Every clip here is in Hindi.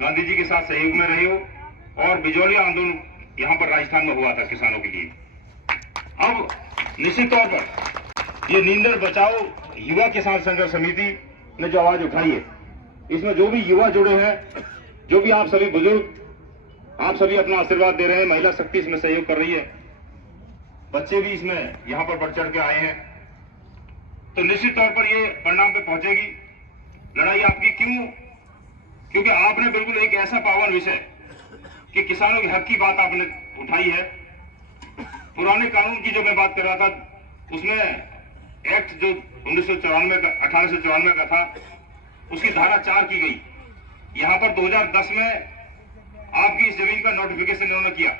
गांधी जी के साथ सहयोग में रहे हो और बिजौलिया आंदोलन यहाँ पर राजस्थान में हुआ था किसानों के लिए। अब निश्चित तौर पर ये नींदर बचाओ युवा किसान संघर्ष समिति ने जो आवाज उठाई है, इसमें जो भी युवा जुड़े हैं, जो भी आप सभी बुजुर्ग, आप सभी अपना आशीर्वाद दे रहे हैं, महिला शक्ति इसमें सहयोग कर रही है, बच्चे भी इसमें यहाँ पर बढ़ चढ़ के आए हैं, तो निश्चित तौर पर ये परिणाम पे पहुंचेगी लड़ाई आपकी। क्यों? क्योंकि आपने बिल्कुल एक ऐसा पावन विषय कि किसानों के हक की बात आपने उठाई है। पुराने कानून की जो मैं बात कर रहा था, उसमें एक्ट जो 1894 का था, उसकी धारा 4 की गई। यहां पर 2010 में आपकी इस जमीन का नोटिफिकेशन इन्होंने किया।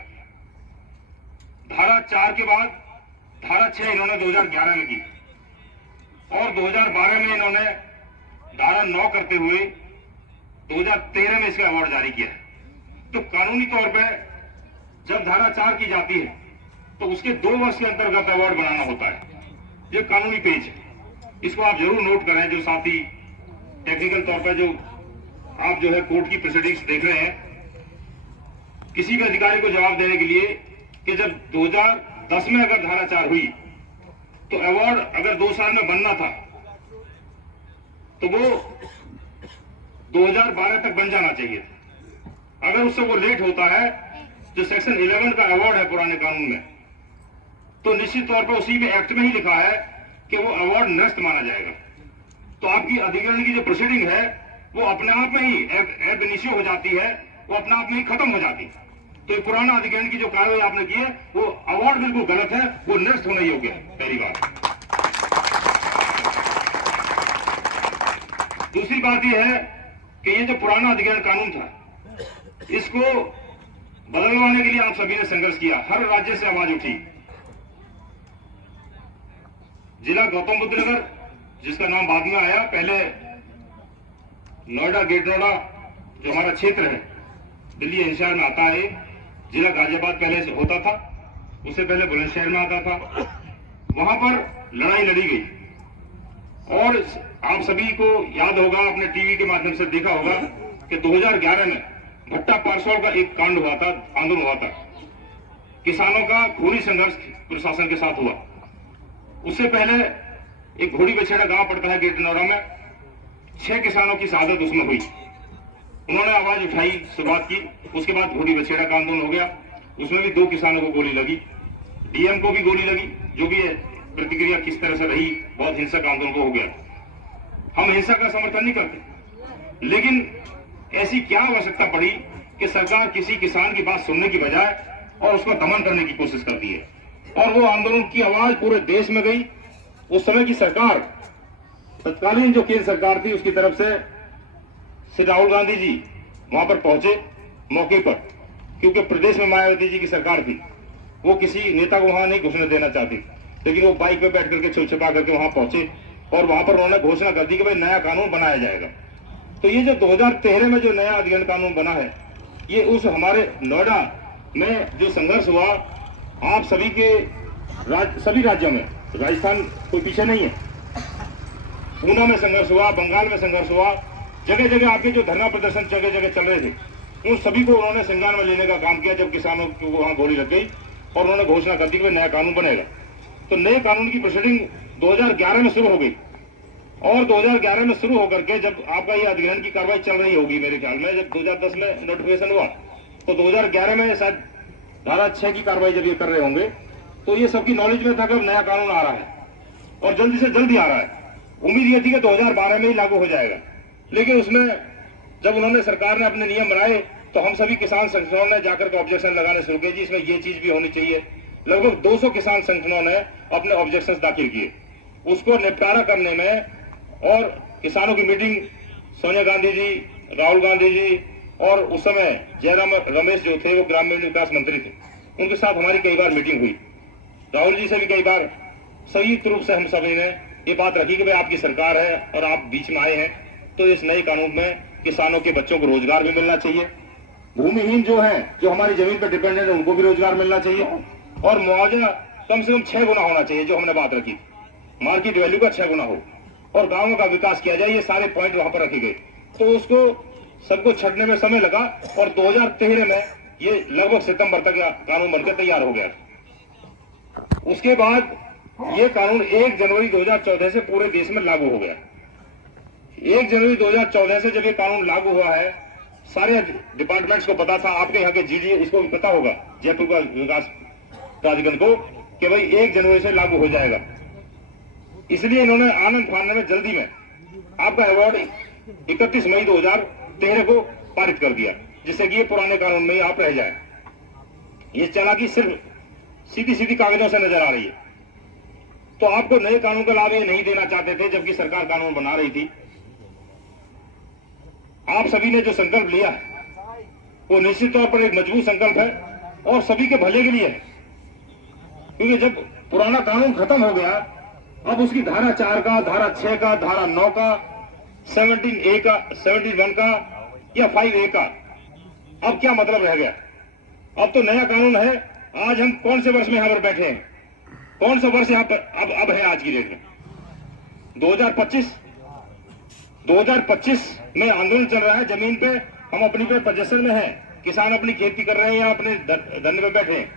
धारा 4 के बाद धारा 6 इन्होंने 2011 में की और 2012 में इन्होंने धारा 9 करते हुए 2013 में इसका अवार्ड जारी किया। तो कानूनी तौर पर जब धारा 4 की जाती है तो उसके 2 वर्ष के अंतर्गत अवार्ड बनाना होता है। ये कानूनी पेज है, इसको आप जरूर नोट करें। जो साथी टेक्निकल तौर पर जो आप जो है कोर्ट की प्रोसीडिंग्स देख रहे हैं, किसी भी अधिकारी को जवाब देने के लिए कि जब 2010 में अगर धारा 4 हुई तो अवार्ड अगर 2 साल में बनना था तो वो 2012 तक बन जाना चाहिए। अगर उससे वो लेट होता है, जो सेक्शन 11 का अवार्ड है पुराने कानून में, तो निश्चित तौर पर उसी में एक्ट में ही लिखा है कि वो अवार्ड निरस्त माना जाएगा। तो आपकी अधिग्रहण की जो प्रोसीडिंग है वो अपने आप में ही एब इनिशियो हो जाती है, वो अपने आप में ही खत्म हो जाती है। तो ये पुराना अधिग्रहण की जो कार्रवाई आपने की है वो अवार्ड बिल्कुल गलत है, वो निरस्त होने योग्य है, पहली बात। दूसरी बात यह है कि ये जो पुराना अधिग्रहण कानून था, इसको बदलवाने के लिए आप सभी ने संघर्ष किया। हर राज्य से आवाज उठी। जिला गौतम बुद्ध नगर, जिसका नाम बाद में आया, पहले नोएडा, गेट नोएडा जो हमारा क्षेत्र है, दिल्ली एनसीआर में आता है। जिला गाजियाबाद पहले से होता था, उससे पहले बुलंदशहर में आता था। वहां पर लड़ाई लड़ी गई और आप सभी को याद होगा, अपने टीवी के माध्यम से देखा होगा कि 2011 में भट्टा पारसौल का एक कांड हुआ था, आंदोलन हुआ था। किसानों का खूनी संघर्ष प्रशासन के साथ हुआ। उससे पहले एक घोड़ी बछेड़ा गांव पड़ता है गेट नोएडा में, 6 किसानों की शहादत उसमें हुई। उन्होंने आवाज उठाई, शुरुआत की। उसके बाद घोड़ी बछेड़ा का आंदोलन हो गया, उसमें भी 2 किसानों को गोली लगी, डीएम को भी गोली लगी। जो भी है प्रतिक्रिया किस तरह से रही, बहुत हिंसक आंदोलन को हो गया। हम हिंसा का समर्थन नहीं करते, लेकिन ऐसी क्या आवश्यकता पड़ी कि सरकार किसी किसान की बात सुनने की बजाय और उसको दमन करने की कोशिश करती है, और वो आंदोलन की आवाज पूरे देश में गई। उस समय की सरकार, तत्कालीन जो केंद्र सरकार थी, उसकी तरफ से श्री राहुल गांधी जी वहां पर पहुंचे मौके पर, क्योंकि प्रदेश में मायावती जी की सरकार थी। वो किसी नेता को वहां नहीं घुसने देना चाहती, लेकिन वो बाइक पे बैठ करके छुप छिपा करके वहां पहुंचे और वहां पर उन्होंने घोषणा कर दी कि भाई नया कानून बनाया जाएगा। तो ये जो 2013 में जो नया अधिग्रहण कानून बना है, ये उस हमारे नोएडा में जो संघर्ष हुआ, आप सभी के सभी राज्यों में, राजस्थान कोई पीछे नहीं है, पूना में संघर्ष हुआ, बंगाल में संघर्ष हुआ, जगह जगह आपके जो धरना प्रदर्शन जगह जगह चल रहे थे, उन सभी को उन्होंने संज्ञान में लेने का काम किया। जब किसानों को वहां गोली लग गई और उन्होंने घोषणा कर दी कि नया कानून बनेगा, तो नए कानून की प्रोसीडिंग 2011 में शुरू हो गई। और 2011 में शुरू होकर के जब आपका ये अधिग्रहण की कार्रवाई चल रही होगी मेरे ख्याल में, जब 2010 में नोटिफिकेशन हुआ तो 2011 में शायद धारा 6 की कार्रवाई जब ये कर रहे होंगे, तो ये सबकी नॉलेज में था कि नया कानून आ रहा है और जल्दी से जल्दी आ रहा है। उम्मीद ये थी कि 2012 में ही लागू हो जाएगा, लेकिन उसमें जब उन्होंने सरकार ने अपने नियम बनाए तो हम सभी किसान संगठनों ने जाकर के ऑब्जेक्शन लगाने शुरू किए, जी इसमें ये चीज भी होनी चाहिए। लगभग 200 किसान संगठनों ने अपने ऑब्जेक्शन दाखिल किए। उसको निपटारा करने में, और किसानों की मीटिंग सोनिया गांधी जी, राहुल गांधी जी और उस समय जयराम रमेश जो थे वो ग्रामीण विकास मंत्री थे, उनके साथ हमारी कई बार मीटिंग हुई। राहुल जी से भी कई बार संयुक्त रूप से हम सभी ने ये बात रखी कि भाई आपकी सरकार है और आप बीच में आए हैं, तो इस नए कानून में किसानों के बच्चों को रोजगार भी मिलना चाहिए, भूमिहीन जो हैं, जो हमारी जमीन पर डिपेंडेंट है, उनको भी रोजगार मिलना चाहिए, और मुआवजा कम से कम 6 गुना होना चाहिए, जो हमने बात रखी, मार्केट वैल्यू का 6 गुना हो, और गांवों का विकास किया जाए। ये सारे पॉइंट वहां पर रखे गए। तो उसको सबको छटने में समय लगा और 2013 में ये लगभग सितंबर तक कानून बनकर तैयार हो गया। उसके बाद ये कानून 1 जनवरी 2014 से पूरे देश में लागू हो गया। 1 जनवरी 2014 से जब ये कानून लागू हुआ है, सारे डिपार्टमेंट्स को पता था, आपके यहाँ के जीडी इसको भी पता होगा, जयपुर का विकास प्राधिकरण को, कि भाई 1 जनवरी से लागू हो जाएगा। इसलिए इन्होंने आनंद फानने में जल्दी में आपका अवार्ड 31 मई 2013 को पारित कर दिया, जिससे कि ये पुराने कानून में ही आप रह जाए। ये चालाकी सिर्फ सीधी सीधी कागजों से नजर आ रही है। तो आपको नए कानून का लाभ ये नहीं देना चाहते थे, जबकि सरकार कानून बना रही थी। आप सभी ने जो संकल्प लिया है वो निश्चित तौर पर एक मजबूत संकल्प है और सभी के भले के लिए है, क्योंकि जब पुराना कानून खत्म हो गया, अब उसकी धारा 4 का, धारा 6 का, धारा 9 का, 17A का, 71 का या 5A का अब क्या मतलब रह गया? अब तो नया कानून है। आज हम कौन से वर्ष में यहां पर बैठे हैं? कौन सा वर्ष यहां पर अब है आज की डेट में? 2025 में आंदोलन चल रहा है जमीन पे, हम अपनी पे पोजीशन में हैं, किसान अपनी खेती कर रहे हैं या अपने धरने पे बैठे हैं।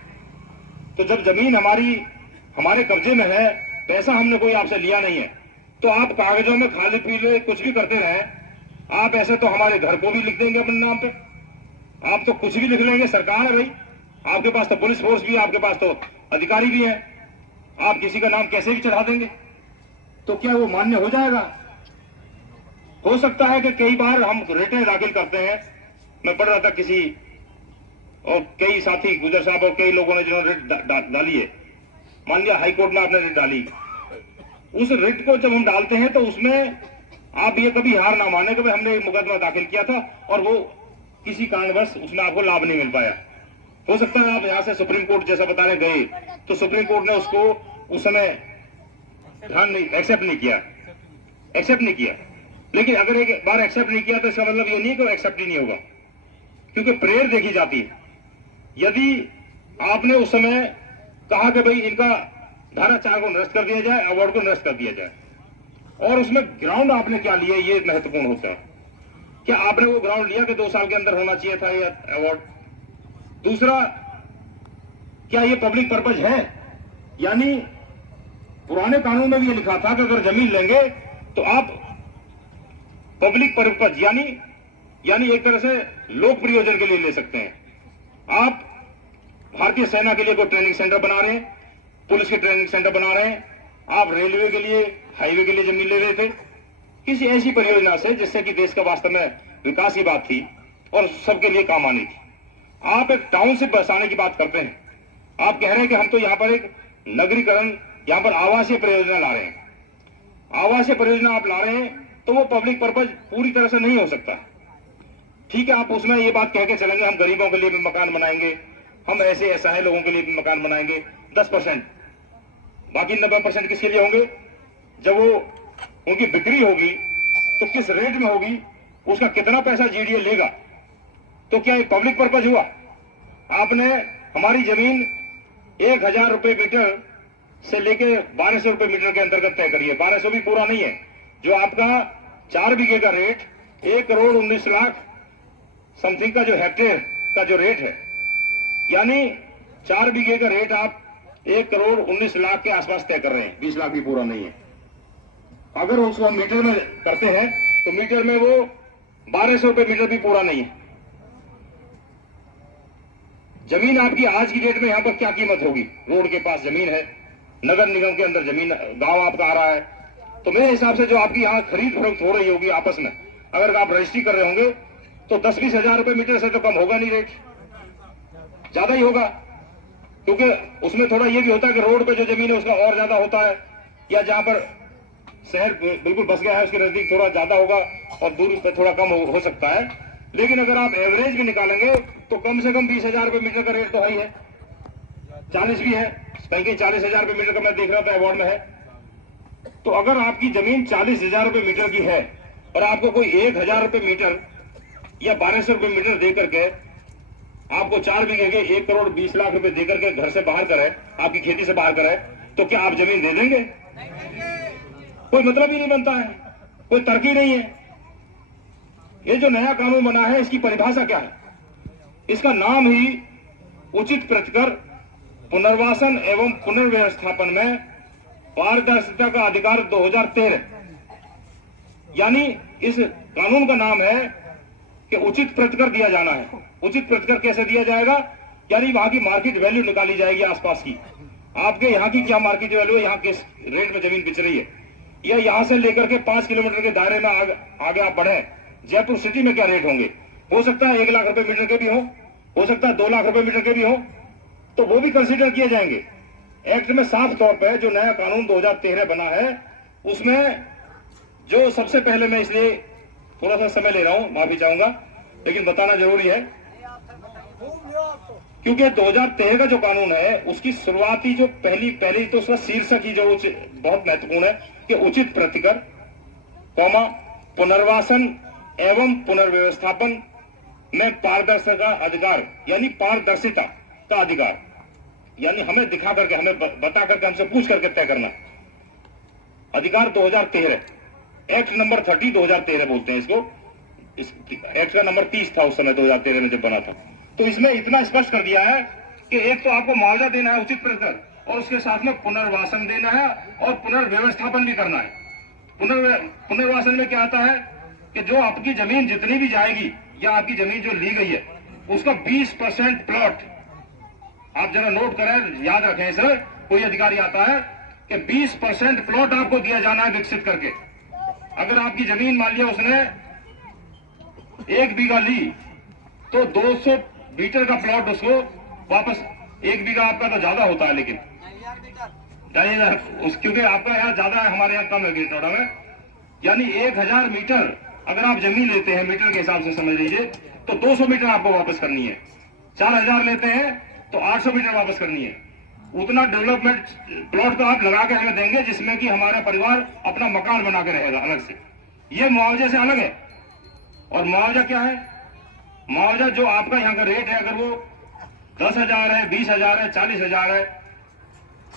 तो जब जमीन हमारे कब्जे में है, पैसा हमने कोई आपसे लिया नहीं है, तो आप कागजों में खाली पीले कुछ भी करते रहे। आप ऐसे तो हमारे घर को भी लिख देंगे अपने नाम पे, आप तो कुछ भी लिख लेंगे। सरकार है भाई, आपके पास तो पुलिस फोर्स भी है, आपके पास तो अधिकारी भी है, आप किसी का नाम कैसे भी चढ़ा देंगे। तो क्या वो मान्य हो जाएगा? हो सकता है कि कई बार हम रिटें दाखिल करते हैं। मैं पढ़ रहा था किसी और कई साथी गुजर साहब और कई लोगों ने जिन्होंने रिट डाली है, मान लिया हाईकोर्ट में आपने रिट डाली, उस रिट को जब हम डालते हैं तो उसमें आप ये कभी हार ना माने कि भाई हमने एक मुकदमा दाखिल किया था और वो किसी कारणवश उसमें आपको लाभ नहीं मिल पाया। हो सकता है आप यहाँ से सुप्रीम कोर्ट जैसा बताने गए तो सुप्रीम कोर्ट ने उसको उस समय एक्सेप्ट नहीं किया। लेकिन अगर एक बार एक्सेप्ट नहीं किया तो इसका मतलब ये नहीं कि वो एक्सेप्ट ही नहीं होगा, क्योंकि प्रेयर देखी जाती है। यदि आपने उस समय कहा कि भाई इनका धारा 4 को निरस्त कर दिया जाए, अवार्ड को निरस्त कर दिया जाए, और उसमें ग्राउंड आपने क्या लिया, ये महत्वपूर्ण होता है। क्या आपने वो ग्राउंड लिया कि 2 साल के अंदर होना चाहिए था ये अवार्ड? दूसरा, क्या ये पब्लिक पर्पज है? यानी पुराने कानून में भी ये लिखा था कि अगर जमीन लेंगे तो आप पब्लिक पर्पज यानी एक तरह से लोक प्रयोजन के लिए ले सकते हैं। आप भारतीय सेना के लिए कोई ट्रेनिंग सेंटर बना रहे हैं, पुलिस के ट्रेनिंग सेंटर बना रहे हैं, आप रेलवे के लिए, हाईवे के लिए जमीन ले रहे थे, किसी ऐसी परियोजना से जिससे कि देश का वास्तव में विकास की बात थी और सबके लिए काम आनी थी। आप एक टाउनशिप बसाने की बात करते हैं, आप कह रहे हैं कि हम तो यहाँ पर एक नगरीकरण, यहाँ पर आवासीय परियोजना ला रहे हैं। आवासीय परियोजना आप ला रहे हैं तो वो पब्लिक पर्पज पूरी तरह से नहीं हो सकता। ठीक है, आप उसमें ये बात कह के चलेंगे हम गरीबों के लिए भी मकान बनाएंगे, हम ऐसे असहाय लोगों के लिए भी मकान बनाएंगे 10%, बाकी 90% किसके लिए होंगे? जब वो उनकी बिक्री होगी तो किस रेट में होगी, उसका कितना पैसा जीडीए लेगा, तो क्या ये पब्लिक पर्पज हुआ? आपने हमारी जमीन 1000 रुपए मीटर से लेके 1200 रुपए मीटर के अंतर्गत तय करी है। 1200 भी पूरा नहीं है। जो आपका 4 बीघे का रेट 1 करोड़ 19 लाख समथिंग का जो हेक्टेयर का जो रेट है, यानी 4 बीघे का रेट आप 1 करोड़ 19 लाख के आसपास तय कर रहे हैं, 20 लाख भी पूरा नहीं है। अगर उसको हम मीटर में करते हैं तो मीटर में वो 1200 रुपए मीटर भी पूरा नहीं है। जमीन आपकी आज की डेट में यहां पर क्या कीमत होगी? रोड के पास जमीन है, नगर निगम के अंदर जमीन, गांव आपका आ रहा है, तो मेरे हिसाब से जो आपकी यहाँ खरीद फरोख्त हो रही होगी आपस में, अगर आप रजिस्ट्री कर रहे होंगे तो 10-20 हजार रुपए मीटर से तो कम होगा नहीं, रेट ज्यादा ही होगा, क्योंकि उसमें थोड़ा ये भी होता है कि रोड पे जो जमीन है उसका और ज्यादा होता है, या जहां पर शहर बिल्कुल बस गया है उसके नजदीक थोड़ा ज्यादा होगा और दूर पे थोड़ा कम हो सकता है। लेकिन अगर आप एवरेज भी निकालेंगे तो कम से कम 20,000 रुपए मीटर का रेट तो है, 40 भी है, कहीं 40,000 रुपए मीटर का मैं देख रहा था अवार्ड में है। तो अगर आपकी जमीन 40,000 रुपए मीटर की है और आपको कोई 1,000 रुपए मीटर या 1200 रुपए मीटर दे करके आपको 4 बीघे के 1 करोड़ 20 लाख रुपए देकर के घर से बाहर करे, आपकी खेती से बाहर करे, तो क्या आप जमीन दे देंगे? कोई मतलब ही नहीं बनता है, कोई तर्क ही नहीं है। ये जो नया कानून बना है इसकी परिभाषा क्या है? इसका नाम ही उचित प्रतिकर पुनर्वासन एवं पुनर्व्यवस्थापन में पारदर्शिता का अधिकार 2013, यानी इस कानून का नाम है कि उचित प्रतिकर दिया जाना है। उचित प्रतिकर कैसे दिया जाएगा? यानी वहां की मार्केट वैल्यू निकाली जाएगी आसपास की, आपके यहाँ की क्या मार्केट वैल्यू है, यहाँ किस रेट में जमीन बिच रही है, या यहाँ से लेकर के 5 किलोमीटर के दायरे में आगे आप बढ़े, जयपुर सिटी में क्या रेट होंगे? हो सकता है 1 लाख रुपए मीटर के भी हो सकता है 2 लाख रुपए मीटर के भी हो, तो वो भी कंसीडर किए जाएंगे। एक्ट में साफ तौर पर जो नया कानून 2013 बना है उसमें जो सबसे पहले, मैं इसलिए थोड़ा सा समय ले रहा हूं, माफी चाहूंगा, लेकिन बताना जरूरी है क्योंकि 2013 का जो कानून है उसकी शुरुआती जो पहली तो उसका शीर्षक ही जो बहुत महत्वपूर्ण है कि उचित प्रतिकर कौमा पुनर्वासन एवं पुनर्व्यवस्थापन में पारदर्शिता का अधिकार, यानी पारदर्शिता का अधिकार, यानी हमें दिखा करके, हमें बता करके, हमसे पूछ करके तय करना अधिकार 2013, एक्ट नंबर 30 2013 बोलते हैं इसको। इस एक्ट का नंबर 30 था उस समय 2013 में जब बना था। तो इसमें इतना स्पष्ट कर दिया है कि एक तो आपको मुआवजा देना है उचित प्रतिकर, और उसके साथ में पुनर्वासन देना है और पुनर्व्यवस्थापन भी करना है। पुनर्वासन में क्या आता है कि जो आपकी जमीन जितनी भी जाएगी या आपकी जमीन जो ली गई है उसका 20% प्लॉट, आप जरा नोट करें, याद रखें सर, कोई अधिकारी आता है कि 20% प्लॉट आपको दिया जाना है विकसित करके। अगर आपकी जमीन मान लिया उसने 1 बीघा ली तो 200 मीटर का प्लॉट उसको वापस, 1 बीघा आपका तो ज्यादा होता है लेकिन क्योंकि आपका यहाँ ज्यादा है, हमारे यहाँ कम है गिरनोड़ा में, यानी 1000 मीटर अगर आप जमीन लेते हैं मीटर के हिसाब से समझ लीजिए तो 200 मीटर आपको वापस करनी है। 4000 लेते हैं तो 800 मीटर वापस करनी है। उतना डेवलपमेंट प्लॉट तो आप लगा के हमें देंगे जिसमें कि हमारा परिवार अपना मकान बना के रहेगा अलग से। ये मुआवजे से अलग है। और मुआवजा क्या है? मुआवजा जो आपका यहाँ का रेट है, अगर वो 10,000 है, 20,000 है, 40,000 है,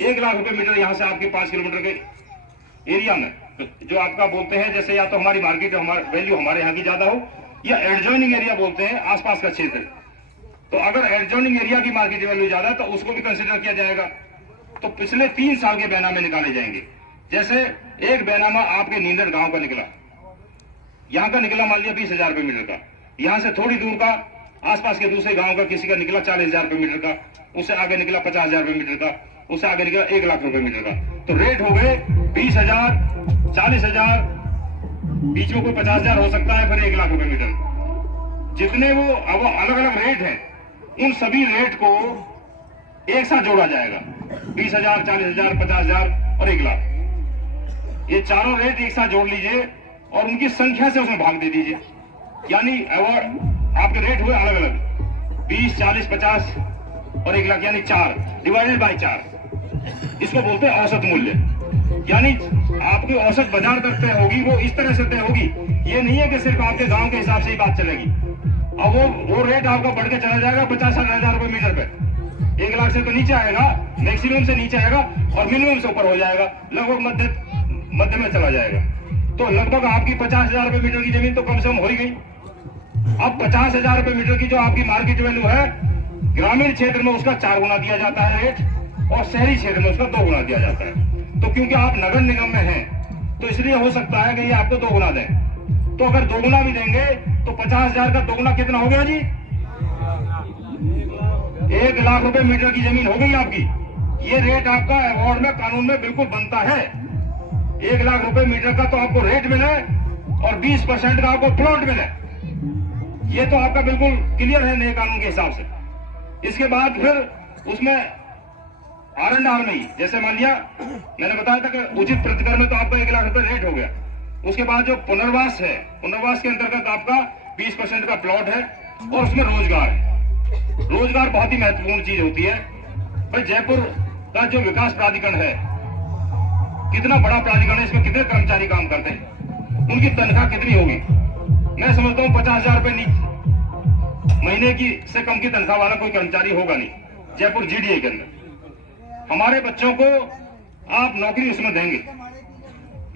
1 लाख रुपए मीटर यहाँ से आपके 5 किलोमीटर के एरिया में जो आपका बोलते हैं, जैसे या तो हमारी मार्केट वैल्यू हमारे यहाँ की ज्यादा हो या एडजॉइनिंग एरिया बोलते हैं आसपास का क्षेत्र, तो अगर एडजॉइनिंग एरिया की मार्केट वैल्यू ज्यादा है तो उसको भी कंसिडर किया जाएगा। तो पिछले 3 साल के बैनामे निकाले जाएंगे। जैसे एक बैनामा आपके नींदड़ गांव का निकला, यहाँ का निकला मान लिया 20,000 रुपए मीटर का, यहाँ से थोड़ी दूर का आसपास के दूसरे गांव का किसी का निकला 40,000 रुपए मीटर का, उससे आगे निकला 50,000 रुपए मीटर का, उससे आगे निकला 1 लाख रुपए मीटर का। तो रेट हो गए 20,000, 40,000, बीच में कोई 50,000 हो सकता है, फिर 1 लाख रुपए मीटर। जितने वो अब अलग अलग रेट हैं उन सभी रेट को एक साथ जोड़ा जाएगा, 20,000, 40,000, 50,000 और 1 लाख। ये चारों रेट एक साथ जोड़ लीजिए और उनकी संख्या से उसमें भाग दे दीजिए, यानी अवार्ड आपके रेट हुए अलग अलग 20, 40, 50 और 1 लाख, यानी 4 डिवाइडेड बाय 4। इसको बोलते हैं औसत मूल्य। यानी आपकी औसत बाजार दर तय होगी, वो इस तरह से तय होगी। ये नहीं है कि सिर्फ आपके गांव के हिसाब से ही बात चलेगी। अब वो रेट आपका बढ़ के चला जाएगा 50,000 रुपए मीटर पे, 1 लाख से तो नीचे आएगा, मैक्सिमम से नीचे आएगा और मिनिमम से ऊपर हो जाएगा, लगभग मध्य में चला जाएगा। तो लगभग आपकी 50,000 रुपए मीटर की जमीन तो कम से कम हो ही गई। अब 50,000 रुपए मीटर की जो आपकी मार्केट वैल्यू है, ग्रामीण क्षेत्र में उसका 4 गुना दिया जाता है रेट और शहरी क्षेत्र में उसका 2 गुना दिया जाता है। तो क्योंकि आप नगर निगम में हैं तो इसलिए हो सकता है कि ये आपको 2 गुना दें। तो अगर 2 गुना भी देंगे तो 50,000 का 2 गुना कितना हो गया जी? 1 लाख रुपए मीटर की जमीन हो गई आपकी। ये रेट आपका अवार्ड में कानून में बिल्कुल बनता है। 1 लाख रुपए मीटर का तो आपको रेट मिले और 20% का आपको प्लॉट मिले। ये तो आपका बिल्कुल क्लियर है नए कानून के हिसाब से। इसके बाद फिर उसमें R&R में ही, जैसे मान लिया मैंने बताया था कि उचित प्रतिकर में तो आपका 1 लाख रुपए रेट हो गया। उसके बाद जो पुनर्वास है, पुनर्वास के अंतर्गत आपका 20% का प्लॉट है और उसमें रोजगार है। रोजगार बहुत ही महत्वपूर्ण चीज होती है भाई। जयपुर का जो विकास प्राधिकरण है, कितना बड़ा प्राधिकरण है, इसमें कितने कर्मचारी काम करते हैं, उनकी तनख्वाह कितनी होगी? मैं समझता हूँ 50,000 रुपए महीने की से कम की तनख्वाह वाला कोई कर्मचारी होगा नहीं जयपुर GDA के अंदर। हमारे बच्चों को आप नौकरी उसमें देंगे,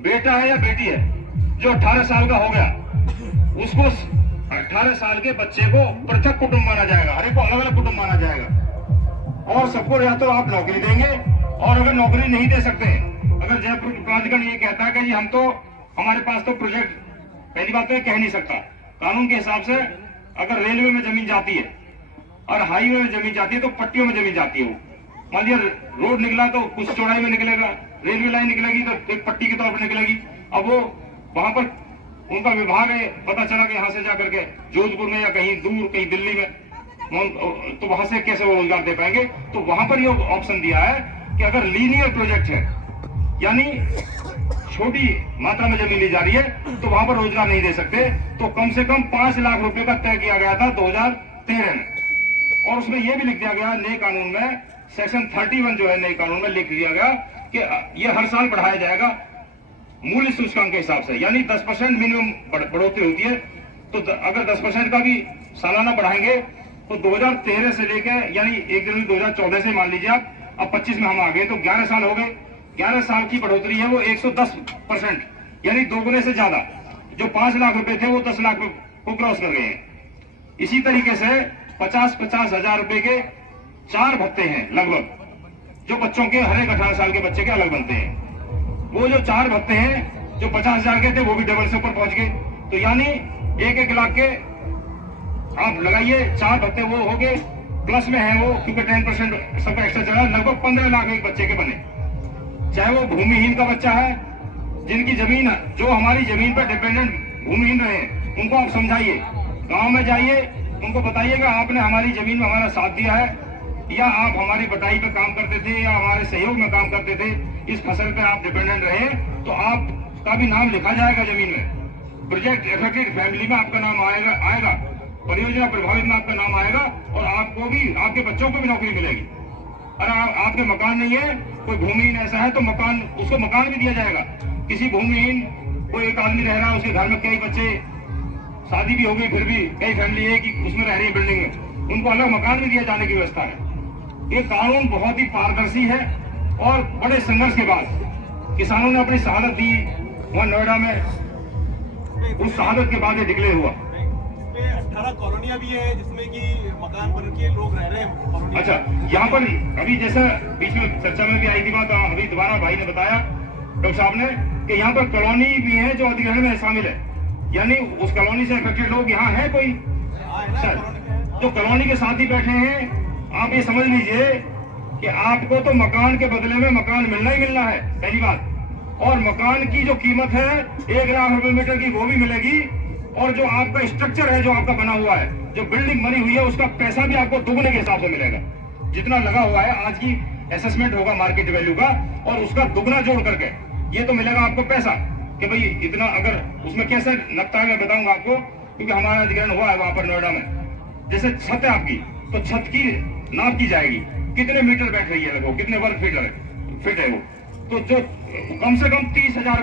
बेटा है या बेटी है जो 18 साल का हो गया, उसको 18 साल के बच्चे को पृथक कुटुंब माना जाएगा, हर एक को अलग अलग कुटुंब माना जाएगा। और सबको या तो आप नौकरी देंगे, और अगर नौकरी नहीं दे सकते, अगर जयपुर प्राधिकरण ये कहता है कि जी हम तो, हमारे पास तो प्रोजेक्ट, पहली बात तो ये कह नहीं सकता कानून के हिसाब से। अगर रेलवे में जमीन जाती है और हाईवे में जमीन जाती है तो पट्टियों में जमीन जाती है। वो मान लिया रोड निकला तो कुछ चौड़ाई में निकलेगा, रेलवे लाइन निकलेगी तो एक पट्टी के तौर पर निकलेगी। अब वो वहां पर उनका विभाग है, पता चला कि यहाँ से जाकर के जोधपुर में या कहीं दूर, कहीं दिल्ली में, तो वहां से कैसे वो रोजगार दे पाएंगे। तो वहां पर ये ऑप्शन दिया है कि अगर लीनियर प्रोजेक्ट है, यानी छोटी मात्रा में जमीन ली जा रही है, तो वहां पर रोजगार नहीं दे सकते। तो कम से कम 5 लाख रुपए का तय किया गया था 2013 में, और उसमें यह भी लिख दिया गया नए कानून में, सेक्शन 31 जो है नए कानून में लिख दिया गया कि यह हर साल बढ़ाया जाएगा मूल्य सूचकांक के हिसाब से, यानी 10% मिनिमम बढ़ोतरी होती है। तो अगर 10% का भी सालाना बढ़ाएंगे तो 2013 से लेकर, यानी 1 जनवरी 2014 से मान लीजिए आप, अब 25 में हम आ गए तो 11 साल हो गए। 11 साल की बढ़ोतरी है वो 110%, यानी दोगुने से ज्यादा। जो 5 लाख रुपए थे वो 10 लाख को क्रॉस कर गए हैं। इसी तरीके से 50-50 हजार रुपए के 4 भत्ते हैं लगभग, जो बच्चों के हर एक 18 साल के बच्चे के अलग बनते हैं। वो जो 4 भत्ते हैं जो 50,000 के थे वो भी डबल से ऊपर पहुंच गए। तो यानी 1-1 लाख के आप लगाइए 4 भत्ते वो हो गए, प्लस में है वो, क्योंकि 10% सबका एक्स्ट्रा चला, लगभग 15 लाख एक बच्चे के बने। चाहे वो भूमिहीन का बच्चा है, जिनकी जमीन, जो हमारी जमीन पर डिपेंडेंट भूमिहीन रहे, उनको आप समझाइए, गांव में जाइए, उनको बताइएगा आपने हमारी जमीन में हमारा साथ दिया है, या आप हमारी बटाई पे काम करते थे, या हमारे सहयोग में काम करते थे, इस फसल पे आप डिपेंडेंट रहे, तो आपका भी नाम लिखा जाएगा जमीन में। प्रोजेक्ट इफेक्टेड फैमिली में आपका नाम आएगा, परियोजना प्रभावित में आपका नाम आएगा, और आपको भी, आपके बच्चों को भी नौकरी मिलेगी। अगर आपके मकान नहीं है, कोई भूमिहीन ऐसा है तो मकान, उसको मकान भी दिया जाएगा। किसी भूमिहीन कोई एक आदमी रह रहा है, उसके घर में कई बच्चे, शादी भी हो गई, फिर भी कई फैमिली है कि उसमें रह रही है बिल्डिंग में, उनको अलग मकान भी दिया जाने की व्यवस्था है। ये कानून बहुत ही पारदर्शी है, और बड़े संघर्ष के बाद किसानों ने अपनी शहादत दी वहां नोएडा में, उस शहादत के बाद ये डिक्लेयर हुआ। 18 कॉलोनियां भी है जिसमें कि मकान बन के लोग रह रहे हैं। अच्छा, यहाँ पर अभी जैसा बीच में चर्चा में भी आई थी बात, अभी दोबारा भाई ने बताया, डॉक्टर साहब ने, कि यहाँ पर कॉलोनी भी है जो अधिग्रहण में शामिल है, यानी उस कॉलोनी से इफेक्टेड लोग यहाँ है कोई सर, जो कॉलोनी के साथ ही बैठे हैं। आप ये समझ लीजिए कि आपको तो मकान के बदले में मकान मिलना ही मिलना है, पहली बात, और मकान की जो कीमत है 1 लाख रुपए मीटर की वो भी मिलेगी, और जो आपका स्ट्रक्चर है, जो आपका बना हुआ है, जो बिल्डिंग बनी हुई है, उसका पैसा भी आपको दुगने के हिसाब से मिलेगा। जितना लगा हुआ है, आज की असेसमेंट होगा मार्केट वैल्यू का, और उसका दुगना जोड़ करके ये तो मिलेगा आपको पैसा, कि भाई इतना। अगर उसमें कैसे लगता है मैं बताऊंगा आपको, क्योंकि हमारा अधिग्रहण हुआ है वहां पर नोएडा में। जैसे छत है आपकी, तो छत की नाप की जाएगी, कितने मीटर बैठ रही है, लगभग कितने वर्ग फीट है वो, तो जो कम से कम 30,000